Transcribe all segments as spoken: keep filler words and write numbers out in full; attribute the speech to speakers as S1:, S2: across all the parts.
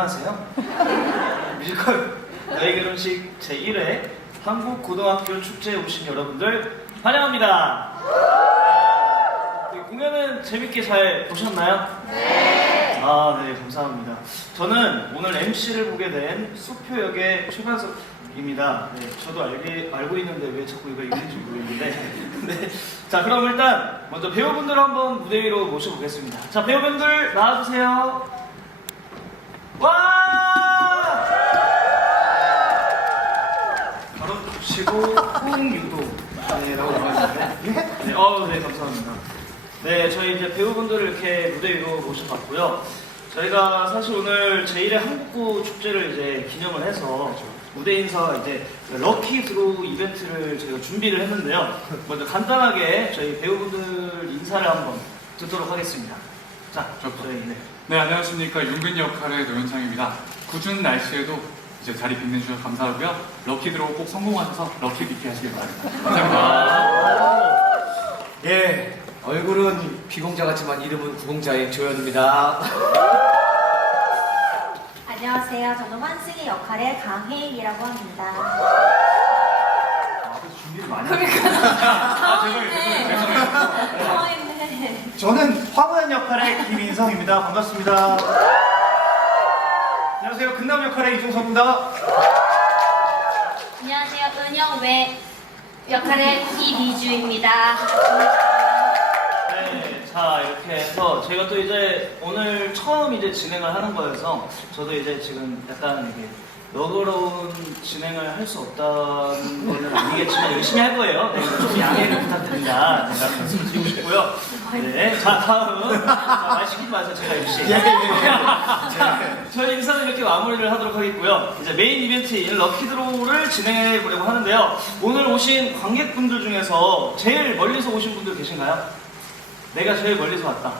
S1: 안녕하세요. 뮤지컬 너의 결혼식 제일 회 한국고등학교 축제에 오신 여러분들 환영합니다. 네, 공연은 재밌게 잘 보셨나요? 네. 아, 네, 감사합니다. 저는 오늘 엠씨를 보게 된 수표역의 최관석입니다. 네, 저도 알게, 알고 있는데 왜 자꾸 이거 읽는지 모르겠는데. 네, 자, 그럼 일단 먼저 배우분들 한번 무대 위로 모셔보겠습니다. 자, 배우분들 나와주세요. 와! 바로 치고 홍유도 네, 라고 나와있는데 네, 어, 네, 감사합니다. 네, 저희 이제 배우분들을 이렇게 무대 위로 모셔봤고요. 저희가 사실 오늘 제일 회 한국구 축제를 이제 기념을 해서 무대 인사 이제 럭키 드로우 이벤트를 저희가 준비를 했는데요. 먼저 간단하게 저희 배우분들 인사를 한번 듣도록 하겠습니다. 자, 저희 네.
S2: 네, 안녕하십니까. 윤근 역할의 노현창입니다. 궂은 날씨에도 이제 자리 빛내주셔서 감사하고요. 럭키 드로우 꼭 성공하셔서 럭키 비키 하시길 바랍니다. 감사합니다.
S3: 예, 얼굴은 비공자 같지만 이름은 구공자인 조현입니다.
S4: 안녕하세요. 저는 환승이 역할의 강혜인이라고 합니다.
S1: 아, 그래서 준비를 많이 했어요.
S2: 아, 죄송해요. 죄송해요. 죄송해요.
S4: 당황했네.
S1: 저는 황우현 역할의 김인성입니다. 반갑습니다. 안녕하세요. 근남 역할의 이중섭입니다.
S4: 안녕하세요. 은영외 역할의 이미주입니다.
S1: 네, 자 이렇게 해서 제가 또 이제 오늘 처음 이제 진행을 하는 거여서 저도 이제 지금 약간 이게 너그러운 진행을 할 수 없다는 거는 아니겠지만 열심히 할 거예요. 네, 좀 양해를 부탁드립니다. 제가 말씀드리고 싶고요. 네, 자 다음 자, 말 시키지 마세요. 제가 엠씨. 자, 저희 인사는 이렇게 마무리를 하도록 하겠고요. 이제 메인 이벤트인 럭키 드로우를 진행해 보려고 하는데요. 오늘 오신 관객분들 중에서 제일 멀리서 오신 분들 계신가요? 내가 제일 멀리서 왔다.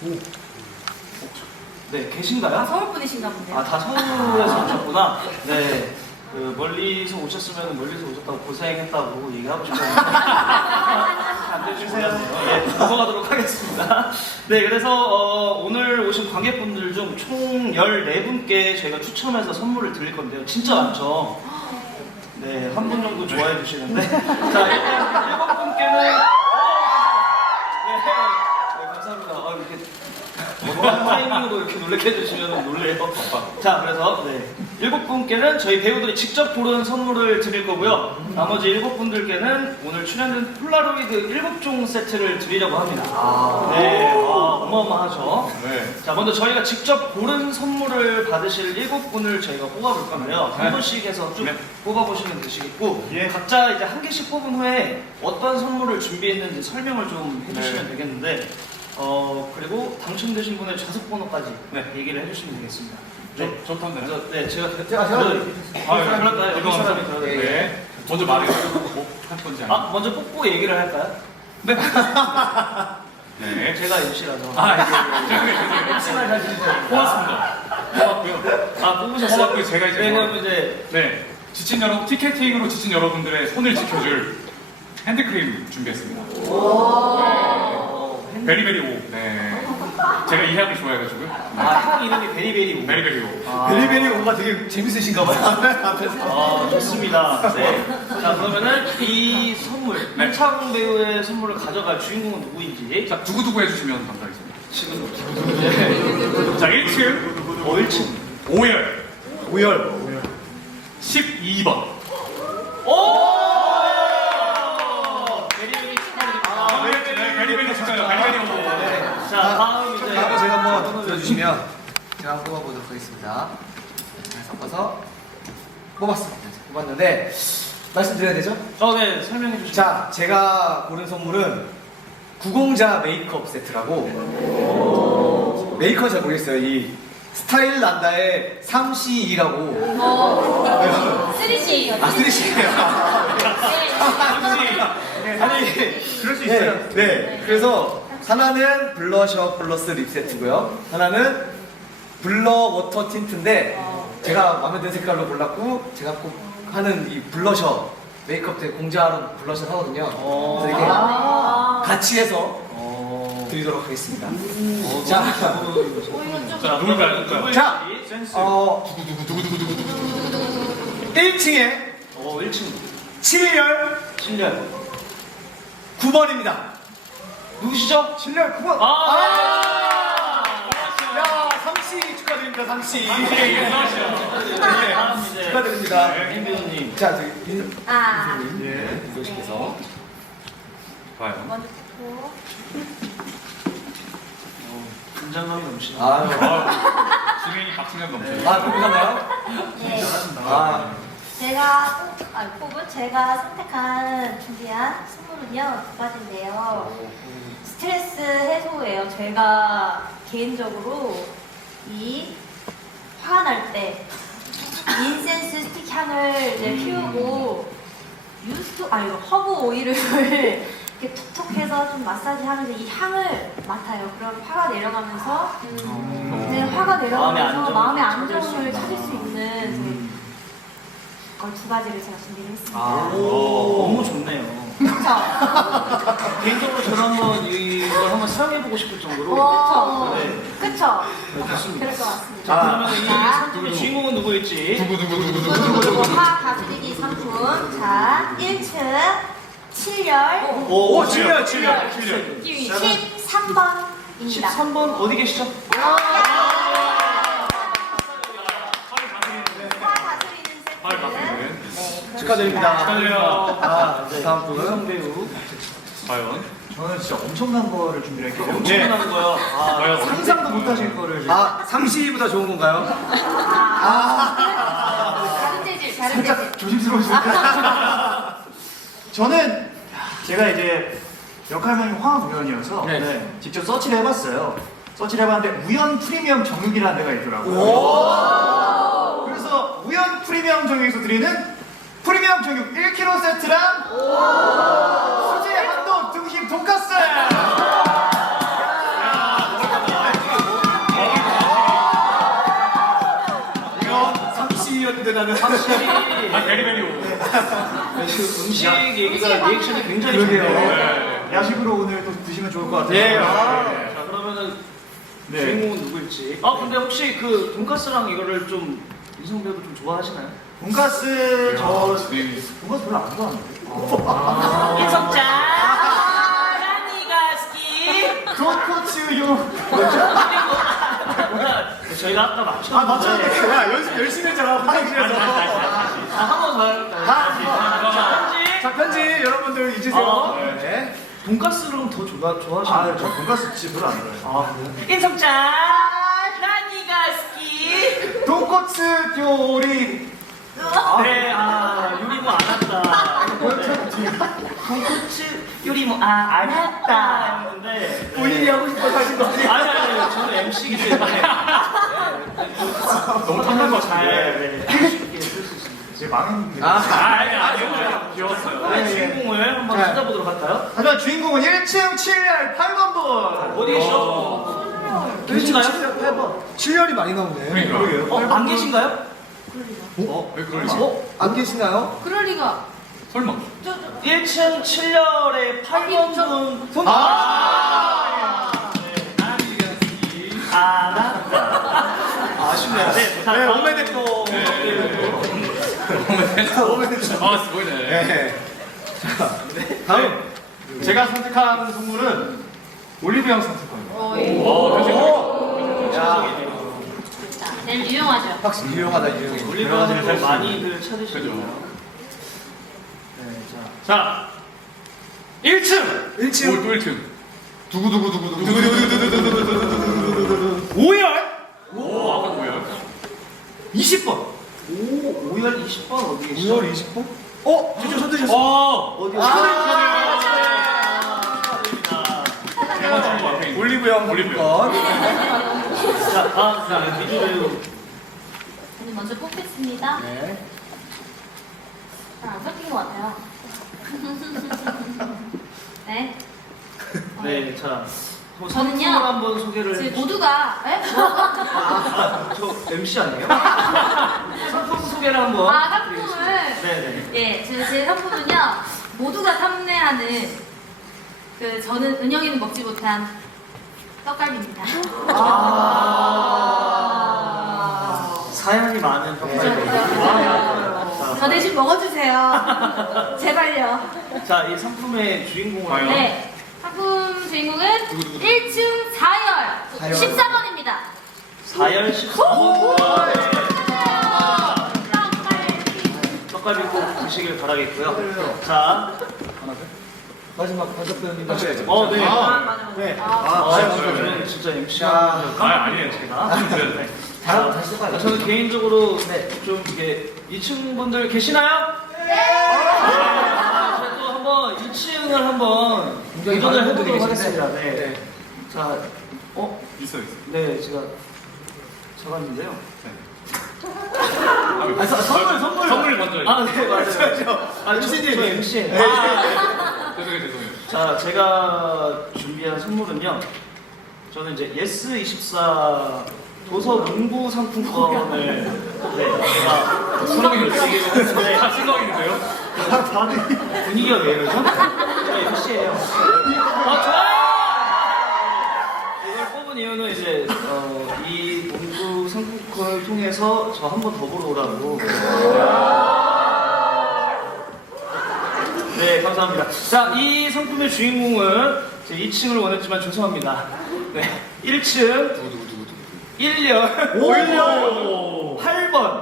S1: 네, 계신가요?
S4: 아, 서울 분이신가 본데요.
S1: 아, 다 서울에서 오셨구나. 네. 그 멀리서 오셨으면 멀리서 오셨다고 고생했다고 얘기하고 싶어요. 안 되주세요. 네, 넘어가도록 하겠습니다. 네, 그래서 어, 오늘 오신 관객분들 중 총 열네 분께 저희가 추첨해서 선물을 드릴 건데요. 진짜 많죠? 네, 한 분 정도 좋아해 주시는데. 자, 일단 일곱 분께는 네, 네, 감사합니다. 아, 이렇게 어떤 타이밍으로 이렇게 놀래켜 주시면 놀래요. 자, 그래서 네, 일곱 분께는 저희 배우들이 직접 고른 선물을 드릴 거고요. 나머지 일곱 분들께는 오늘 출연된 폴라로이드 일곱 종 세트를 드리려고 합니다. 네, 와, 어마어마하죠.
S2: 네.
S1: 자, 먼저 저희가 직접 고른 선물을 받으실 일곱 분을 저희가 뽑아볼 건데요. 한 분씩 해서 쭉
S2: 네.
S1: 뽑아보시면 되시겠고, 각자 이제 한 개씩 뽑은 후에 어떤 선물을 준비했는지 설명을 좀 해주시면
S2: 네.
S1: 되겠는데, 어, 그리고 당첨되신 분의 좌석 번호까지
S2: 네.
S1: 얘기를 해주시면 되겠습니다.
S2: 저, 저부터 하면 되나요?
S1: 먼저, 네, 제가
S3: 제가 제가
S1: 아, 네, 그럴까요?
S2: 이거
S1: 어떤 사람이 그러요
S2: 네. 네. 먼저 말해주세요. 뭐할 건지 알고.
S1: 아, 먼저 뽑고 얘기를 할까요?
S2: 네. 네.
S1: 제가 엠씨라서.
S2: 아, 예, 예. 죄송해요. 죄송해요.
S1: 엠씨만 잘 주세요.
S2: 고맙습니다. 고맙고요.
S1: 아, 뽑으셨어요?
S2: 고맙고요. 제가 이제
S1: 네,
S2: 뭐-
S1: 그럼 이제
S2: 네. 지친 여러분, 티켓팅으로 지친 여러분들의 손을 지켜줄 핸드크림 준비했습니다.
S1: 어, 핸드-
S2: 베리베리 오. 네. 제가 이 향을 좋아해가지고요.
S1: 아, 형 이름이 베리베리 오.
S2: 베리베리 오.
S1: 아.
S3: 베리베리 오가 되게 재밌으신가 봐요. 앞에서.
S1: 아, 좋습니다. 네. 자, 그러면은 이 선물,
S2: 네.
S1: 한창 배우의 선물을 가져갈 주인공은 누구인지.
S2: 자, 두구두구 해주시면 감사하겠습니다.
S1: 지금 네.
S2: 자, 일 층
S1: 어, 일 층.
S2: 오열
S3: 오열.
S2: 십이 번.
S1: 오! 베리베리 축하드립니다.
S2: 아, 네, 네, 베리베리 축하해요. 베리베리 오.
S1: 네. 자, 다음 이제.
S3: 다음에 제가 한번 들어주시면 제가 한번 뽑아보도록 하겠습니다. 잘 섞어서 뽑았습니다. 뽑았는데 말씀드려야 되죠?
S1: 어, 네, 설명해 주시죠.
S3: 자, 제가 고른 선물은 구공자 메이크업 세트라고 메이커 잘 모르겠어요. 이 스타일 난다의 삼시이라고
S4: 어, 쓰리시.
S3: 아 쓰리시예요.
S1: 아니,
S3: 그럴 수 있어요. 네, 네. 그래서 하나는 블러셔 플러스 립 세트고요. 하나는 블러 워터 틴트인데 제가 마음에 드는 색깔로 골랐고 제가 꼭 하는 이 블러셔 메이크업 때 공자로 블러셔를 하거든요.
S1: 어.
S3: 그래서 이렇게
S4: 아.
S3: 같이 해서
S1: 어.
S3: 드리도록 하겠습니다.
S1: 어,
S3: 자,
S4: 오, 이거 좀.
S2: 자, 누굴까요? 누굴까요?
S3: 자,
S1: 센스.
S3: 어, 일 층에
S1: 어, 일 층.
S3: 칠열
S1: 칠 년.
S3: 구 번입니다.
S1: 누구시죠?
S3: 칠열 구 번.
S1: 아!
S3: 야, 삼씨 축하드립니다, 삼씨.
S1: 네, 다음 이제
S3: 축하드립니다.
S1: 임 배우님.
S3: 자, 저기 민
S4: 아,
S3: 예, 민소씨께서.
S2: 좋아요.
S4: 먼저 찍고.
S1: 어, 긴장감이 넘치네.
S3: 아유.
S2: 아, 진행이 박진감 넘쳐요.
S3: 아, 그러나요?
S4: 네.
S3: 아,
S4: 제가 뽑- 아, 뽑은 제가 선택한 준비한 선물은요 두 가지인데요. 스트레스 해소예요. 제가 개인적으로 이 화가 날 때 인센스 스틱 향을 이제 피우고 유스토 아 이거 허브 오일을 이렇게 톡톡해서 좀 마사지하면서 이 향을 맡아요. 그럼 화가 내려가면서 네, 화가 내려가면서 마음의 안정을 찾을 수 있는 걸 두 가지를 제가 준비를 했습니다.
S3: 아.
S1: 오, 너무 좋네요.
S4: 그쵸?
S1: 개인적으로 저도 한번 이걸 한번 사용해보고 싶을 정도로.
S4: 그쵸?
S1: 네.
S4: 그쵸?
S1: 네, 좋습니다.
S4: 그럴 것 같습니다.
S1: 자, 그러면 이
S4: 자,
S1: 상품의 주인공은 누구일지.
S4: 두구두구두구 화 다스리기 상품. 자, 일 층 칠열
S1: 오,
S3: 오, 칠열, 칠열,
S4: 십삼 번입니다.
S1: 십삼 번 어디 계시죠?
S4: 화 다스리는
S2: 화
S4: 세트.
S2: 다스리는.
S4: 네,
S3: 축하드립니다.
S2: 축하드려요.
S3: 아,
S1: 네,
S3: 다음 분은?
S1: 유성 배우.
S2: 과연?
S5: 저는 진짜 엄청난 거를 준비를 했기 때문에
S1: 엄청난 거요. 아,
S2: 과연
S5: 상상도 못하실 거를 이제
S3: 아, 삼씨보다 좋은 건가요?
S4: 다른 재질, 다른 재질.
S5: 살짝 조심스러우시니까 저는 제가 이제 역할명이 화우연이어서
S3: 네.
S1: 네.
S5: 직접 서치를 해봤어요. 서치를 해봤는데 우연 프리미엄 정육이라는 데가 있더라고요. 그래서 우연 프리미엄 정육에서 드리는 프리미엄 정육 일 킬로그램 세트랑 수제 한돈 등심 돈가스.
S3: 삼씨였는데 나는
S1: 확실히
S2: 아, 베리베리오.
S1: 그 음식 얘기가 리액션이 굉장히
S3: 그러게요.
S1: 좋네요.
S2: 네.
S5: 야식으로 오늘 또 드시면 좋을 것 같아요.
S3: 예, 아.
S1: 자, 그러면은
S5: 네.
S1: 주인공은 누구일지. 아, 근데 혹시 그 돈가스랑 이거를 좀 이성 배우도 좀 좋아하시나요?
S5: 돈가스 저
S2: 진행이.
S5: 돈가스 별로 안 좋아하는데.
S1: 인성짠! 라니가스키!
S5: 돈코츠요.
S1: 저희가 아까 맞췄는데.
S5: 아 맞췄는데 야 연습 열심히 했잖아 화장실에서.
S1: 자, 한번 더. 자, 편지.
S3: 자, 편지 여러분들 잊으세요.
S1: 아,
S3: 네.
S1: 돈가스를 더 좋아, 좋아하시나요?
S5: 아저 돈가스 진짜 별로 안 좋아해요.
S1: 아, 그래요? 인성짠! 라니가스키!
S5: 돈코츠 요리.
S1: 네, 아, 요리 뭐 안 왔다. 돈코츠 요리 뭐, 아, 안 왔다. 했는데.
S3: 본인이 하고 싶어서 하신 거 아니에요?
S1: 아니, 아니, 아니, 저는 엠씨이기 때문에.
S2: 너무 탐난 것
S1: 잘,
S2: 같은데.
S1: 네, 쉽게 쓸 수 있습니다.
S5: 이제 망했는데.
S3: 아.
S2: 아니, 아니요. 귀여웠어요.
S1: 네, 주인공을 한번
S3: 네.
S1: 찾아보도록 할까요?
S5: 하지만 주인공은 일 층 칠열 팔 번 분.
S1: 어디 계시죠? 계신가요?
S3: 팔 번. 칠열이 많이 나오네.
S2: 그러니까.
S1: 어, 안 계신가요?
S2: 어? 왜 그러지?
S3: 어? 안 계시나요?
S4: 그럴 리가.
S2: 설마.
S4: 저, 저,
S1: 일 층 칠열에 팔 번 분. 손
S3: 아!
S1: 네, 라니가스키. 아, 맞다. 아쉽네요. 네,
S3: 네, 오메데토.
S2: 아, 보이네.
S3: 네.
S5: 다음 제가 선택한 선물은 올리브영 선택권입니다.
S4: 어, 예.
S2: 어, 편집.
S1: 야,
S4: 자, 제일 유용하죠.
S3: 확실히 유용하다, 유용해.
S1: 올리브영을
S2: 살수
S1: 많이들
S2: 그죠.
S1: 찾으시죠. 네, 자.
S2: 자,
S5: 일 층
S3: 일 층.
S2: 오, 또 일 층.
S5: 두구두구두구두구
S3: 오열
S2: 오, 아까 뭐야?
S5: 이십 번.
S1: 오, 오열 이십 번 어디 계시죠?
S3: 오열 이십 분? 어? 진짜 손 드셨어.
S2: 어!
S1: 어디
S3: 아,
S2: 세 번째 거 앞에 있는.
S3: 올리브영
S2: 올리브영.
S3: 건.
S1: 자, 다음, 자, 미주 배우.
S4: 저는 먼저 뽑겠습니다.
S3: 네.
S4: 잘 안 섞인 것 같아요. 네.
S1: 네, 자. 뭐
S4: 저는요,
S1: 상품을 한번 소개를
S4: 지금
S1: 해주시죠.
S4: 모두가, 에? 뭐라고?
S1: 아, 저 엠씨 아니에요? 상품 소개를 한번.
S4: 아, 상품을.
S1: 네네.
S4: 예, 제, 제 상품은요, 모두가 탐내하는, 그, 저는 은영이는 먹지 못한 떡갈비입니다.
S1: 아, 사연이 많은 떡갈비.
S4: 저 대신 먹어주세요. 제발요.
S1: 자, 이 상품의 주인공은
S2: 과연?
S4: 네. 상품 주인공은
S2: 누구, 누구, 누구?
S4: 일 층 사열
S3: 사열.
S4: 십사 번입니다.
S1: 사열 십사 번. 떡갈비 꼭 드시길 바라겠고요. 자,
S3: 마지막 반석 배우님 하셔야죠.
S1: 어, 네.
S5: 아, 네.
S1: 아,
S5: 아,
S1: 아,
S5: 네.
S1: 저는 진짜 엠씨.
S3: 자,
S2: 아, 아니에요.
S1: 제가. 네.
S3: 다음 다시 또
S1: 아, 저는 개인적으로 네, 좀 이게 이 층 분들 계시나요? 네. 아, 제가 또 한번 이 층을 한번
S3: 굉장히
S1: 도전을
S3: 많은 분들이
S1: 해보도록
S3: 계신데.
S1: 하겠습니다. 네.
S3: 네.
S1: 자, 어,
S2: 있어요, 있어요.
S1: 네, 제가 적었는데요.
S2: 네.
S1: 아, 서- 선물, 선물.
S2: 선물 먼저.
S1: 아, 네, 맞아요. 아,
S5: 엠씨님.
S1: 저 엠씨.
S5: 네.
S1: 아,
S2: 죄송해요, 죄송해요.
S1: 자, 제가 준비한 선물은요. 저는 이제 예스 이십사 도서 문구 상품권을 네, 제가 수령을 드리기로 했는데
S2: 다 실망이는데요?
S1: 분위기가 왜 이러죠? 제가 엠씨예요. 아, 좋아요! 이걸 뽑은 이유는 이제 어, 이 문구 상품권을 통해서 저 한 번 더 보러 오라고. 네, 감사합니다. 자, 이 상품의 주인공은 제 이 층을 원했지만 죄송합니다. 네, 일 층 일 열
S5: 오!
S1: 팔 번.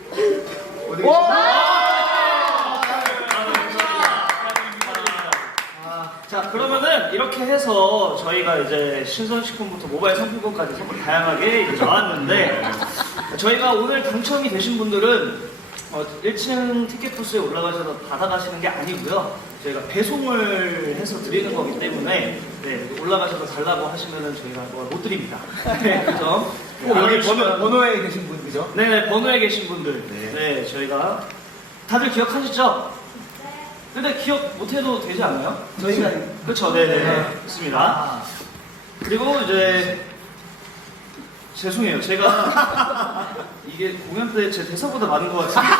S1: 자, 그러면은 이렇게 해서 저희가 이제 신선식품부터 모바일 상품권까지 선물 다양하게 이제 나왔는데 저희가 오늘 당첨이 되신 분들은 어, 일 층 티켓 부스에 올라가셔서 받아가시는 게 아니고요. 저희가 배송을 해서 드리는 거기 때문에 네, 올라가셔서 달라고 하시면은 저희가 뭐 못 드립니다. 네, 그죠?
S3: 꼭 여기 번호, 번호에 계신 분 그죠?
S1: 네, 번호에 계신 분들.
S3: 네.
S1: 네, 저희가 다들 기억하시죠? 근데 기억 못해도 되지 않아요?
S3: 저희가
S1: 그렇죠, 네네,
S3: 네.
S1: 좋습니다.
S3: 아,
S1: 그리고 이제 죄송해요, 제가 이게 공연 때 제 대사보다 많은 것 같은데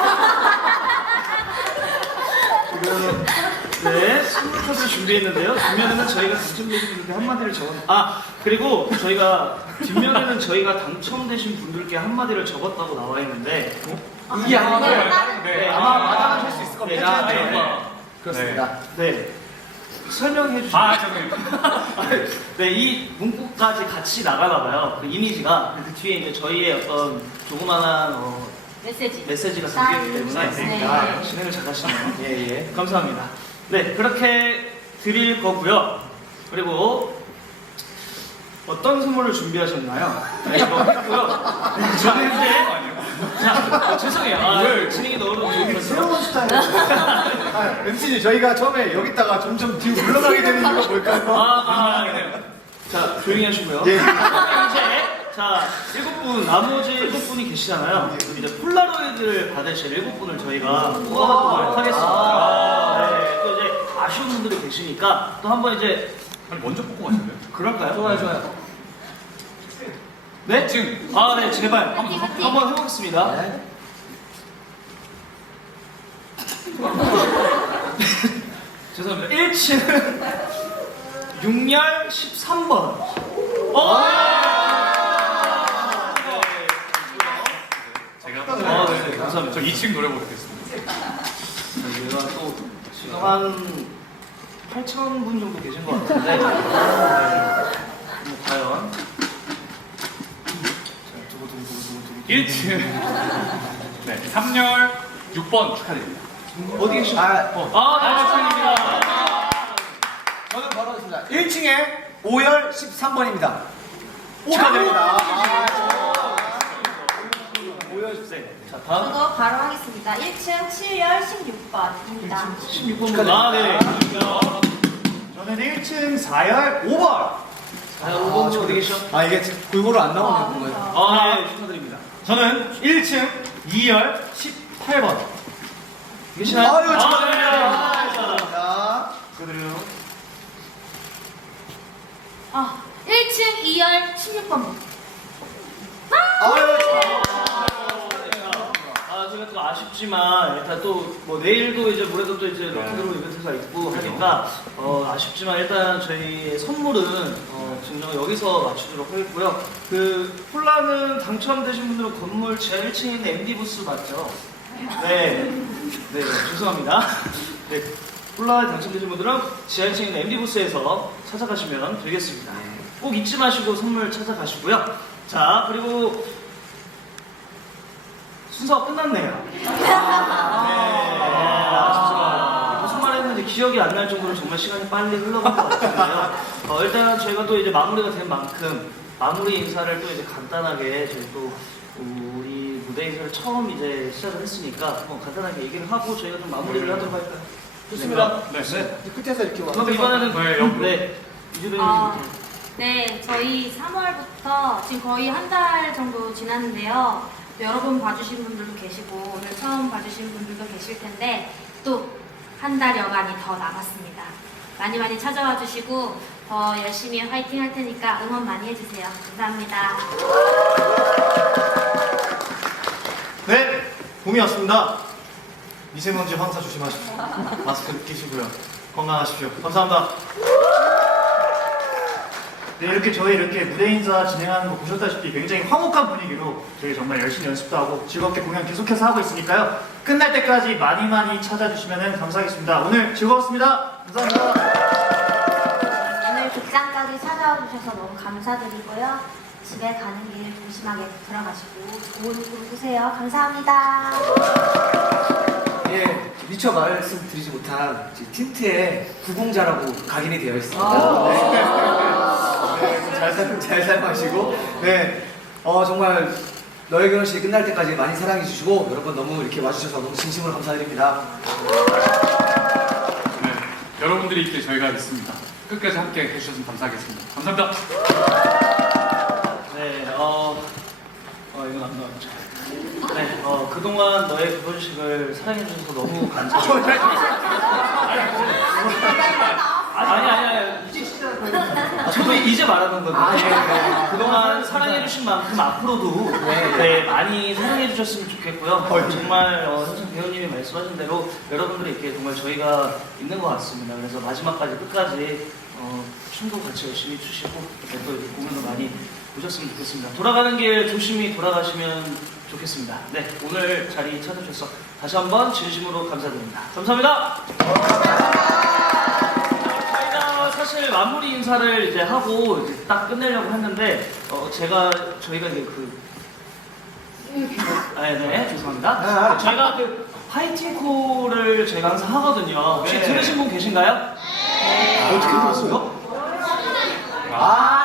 S1: 지금 네 선물 카드 준비했는데요. 뒷면에는 저희가 당첨되신 분들께 한마디를 적었. 아 그리고 저희가 뒷면에는 저희가 당첨되신 분들께 한마디를 적었다고 나와 있는데
S3: 이게 아마
S2: 네,
S3: 네, 아마 마감하실 수 있을 겁니다.
S1: 네,
S3: 네,
S1: 네.
S3: 그렇습니다.
S1: 네 설명해 주시죠.
S2: 아, 죄송해요.
S1: 네, 이 문구까지 같이 나가나 봐요. 그 이미지가 그 뒤에 이제 저희의 어떤 조그만한 어,
S4: 메시지.
S1: 메시지가 담기기 때문에
S4: 네.
S1: 아, 진행을 잘하시네요.
S3: 예, 예.
S1: 감사합니다. 네, 그렇게 드릴 거고요. 그리고 어떤 선물을 준비하셨나요? 네, 이거 했고요. 네, 저는 이제 자, 어, 죄송해요. 아,
S2: 왜?
S1: 진행이 너무 좋았어요.
S5: 새로운 스타일. 아, 엠씨님, 저희가 처음에 여기다가 점점 뒤로 물러가게 되는 이유가 뭘까요?
S1: 아, 아, 네. 자, 조용히 하시고요.
S5: 예.
S1: 이제, 자, 일곱 분, 나머지 일곱 분이 계시잖아요. 그럼 이제 폴라로이드를 받으실 일곱 분을 저희가 뽑아보도록 하겠습니다. 네, 또 이제 아쉬운 분들이 계시니까 또 한번 이제,
S2: 아니, 먼저 뽑고 가실래요?
S1: 그럴까요?
S3: 좋아요, 좋아요.
S1: 네?
S2: 지금.
S1: 아, 네, 제발.
S4: 파이팅,
S1: 한번,
S4: 파이팅.
S1: 한번 해보겠습니다.
S3: 네.
S1: 죄송합니다. 일 층 육 열 십삼 번. 어!
S2: 제가.
S1: 아, 네, 네, 감사합니다.
S2: 저 이 층 노래 부르겠습니다.
S1: 저희가 또 지금 한 팔천 분 정도 계신 것 같은데 네. 뭐 과연 자, 두구두구두구두구.
S2: 일 층. 네, 삼 열 육 번 축하드립니다.
S1: 어디 계시죠?
S3: 아,
S1: 어. 아, 네, 축하드립니다.
S3: 저는 바로 하겠습니다. 일 층에 오열 십삼 번입니다.
S5: 축하드립니다.
S1: 오열 십삼. 자, 다음
S4: 저도 바로 하겠습니다. 일 층 칠열 십육 번입니다.
S1: 십육 번.
S3: 축하드립니다.
S1: 아, 네.
S5: 저는 일 층 사열 오 번.
S1: 자, 오 번 어디 계시죠?
S3: 아, 이게 골고루 안 나오는 건가요?
S1: 아, 네, 축하드립니다.
S5: 저는 일 층 이열 십팔 번.
S1: 계시나요?
S3: 아유,
S1: 아,
S3: 축하드립니다.
S1: 네.
S3: 축하드립니다.
S5: 축하드려요.
S4: 아, 일 층 이열 십육 번.
S3: 아유, 축하드립니다.
S1: 아, 저 저희가 또 아쉽지만 일단 또 뭐 내일도 이제 모레도 또 이제 럭키드로 이벤트가 있고 하니까 어, 아쉽지만 일단 저희 선물은 어, 증정 여기서 마치도록 하겠고요. 그 폴라는 당첨되신 분들은 건물 지하 일 층에 있는 엠디 부스 맞죠? 네, 네 죄송합니다. 네, 폴라에 당첨되신 분들은 지하 일 층에 있는 엠디 부스에서 찾아가시면 되겠습니다. 꼭 잊지 마시고 선물 찾아가시고요. 자 그리고 순서가 끝났네요. 아, 무슨 말 했는지 기억이 안 날 정도로 정말 시간이 빨리 흘러간 것 같은데요. 어, 일단 저희가 또 이제 마무리가 된 만큼 마무리 인사를 또 이제 간단하게 저희 또 우리 무대 인사를 처음 이제 시작을 했으니까 뭐 간단하게 얘기를 하고 저희가 좀 마무리를 하도록 할까요? 좋습니다.
S2: 네.
S1: 네.
S3: 끝에서 이렇게 와.
S1: 그럼 이번에는
S2: 네, 옆으로.
S1: 네 이주빈
S4: 아,
S1: 님.
S4: 네, 저희 삼월부터 지금 거의 한 달 정도 지났는데요. 여러분 봐주신 분들도 계시고 오늘 처음 봐주신 분들도 계실 텐데 또 한 달여간이 더 남았습니다. 많이 많이 찾아와 주시고 더 열심히 화이팅 할 테니까 응원 많이 해주세요. 감사합니다.
S5: 네, 봄이 왔습니다. 미세먼지 황사 조심하십시오. 마스크 끼시고요. 건강하십시오. 감사합니다. 네, 이렇게 저희 이렇게 무대 인사 진행하는 거 보셨다시피 굉장히 화목한 분위기로 저희 정말 열심히 연습도 하고 즐겁게 공연 계속해서 하고 있으니까요. 끝날 때까지 많이 많이 찾아주시면 감사하겠습니다. 오늘 즐거웠습니다. 감사합니다.
S4: 오늘 극장까지 찾아와 주셔서 너무 감사드리고요. 집에 가는 길 조심하게 들어가시고 좋은 꿈 꾸세요. 감사합니다.
S3: 예, 미처 말씀드리지 못한 이제 틴트에 구공자라고 각인이 되어 있습니다.
S4: 아.
S3: 네. 네, 잘, 살, 잘 사용하시고, 네, 어, 정말 너의 결혼식이 끝날 때까지 많이 사랑해주시고, 여러분 너무 이렇게 와주셔서 너무 진심으로 감사드립니다.
S2: 네, 여러분들이 있기에 저희가 있습니다. 끝까지 함께 해주셔서 감사하겠습니다. 감사합니다.
S1: 네, 어, 어 이건 안 나왔죠. 네, 어 그동안 너의 결혼식을 사랑해주셔서 너무 감사해요. 아니 아니 아니 이제 시작. 아, 저도 이제 말하는 건데.
S3: 아, 예, 예.
S1: 그동안 사랑해주신 만큼 앞으로도
S3: 네.
S1: 네, 많이 사랑해주셨으면 좋겠고요. 정말 어, 현승 배우님이 말씀하신 대로 여러분들이 이렇게 정말 저희가 있는 것 같습니다. 그래서 마지막까지 끝까지 어, 춤도 같이 열심히 추시고 네, 또 이렇게 공연도 많이 보셨으면 좋겠습니다. 돌아가는 길 조심히 돌아가시면 좋겠습니다. 네, 오늘 자리 찾아주셔서 다시 한번 진심으로 감사드립니다. 감사합니다. 저희가 사실 마무리 인사를 이제 하고 이제 딱 끝내려고 했는데 어, 제가 저희가 이제 그 아, 네, 죄송합니다. 저희가 그 화이팅 콜을 저희가 항상 하거든요. 혹시
S3: 네.
S1: 들으신 분 계신가요? 네. 어떻게 들었어요?
S3: 아,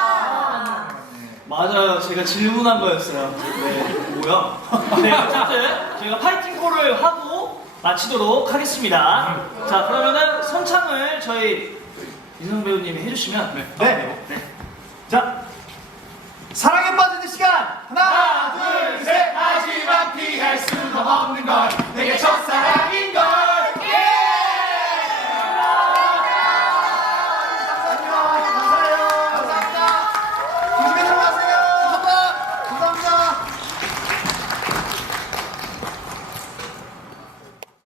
S1: 맞아요. 제가 질문한 거였어요. 네, 뭐야? 네, 어쨌든 저희가 파이팅 콜을 하고 마치도록 하겠습니다. 자, 그러면은 선창을 저희 이성 배우님이 해주시면
S2: 네.
S5: 네.
S1: 네.
S5: 자, 사랑에 빠지는 시간. 하나, 둘, 셋.
S2: 하지만 피할 수가 없는 걸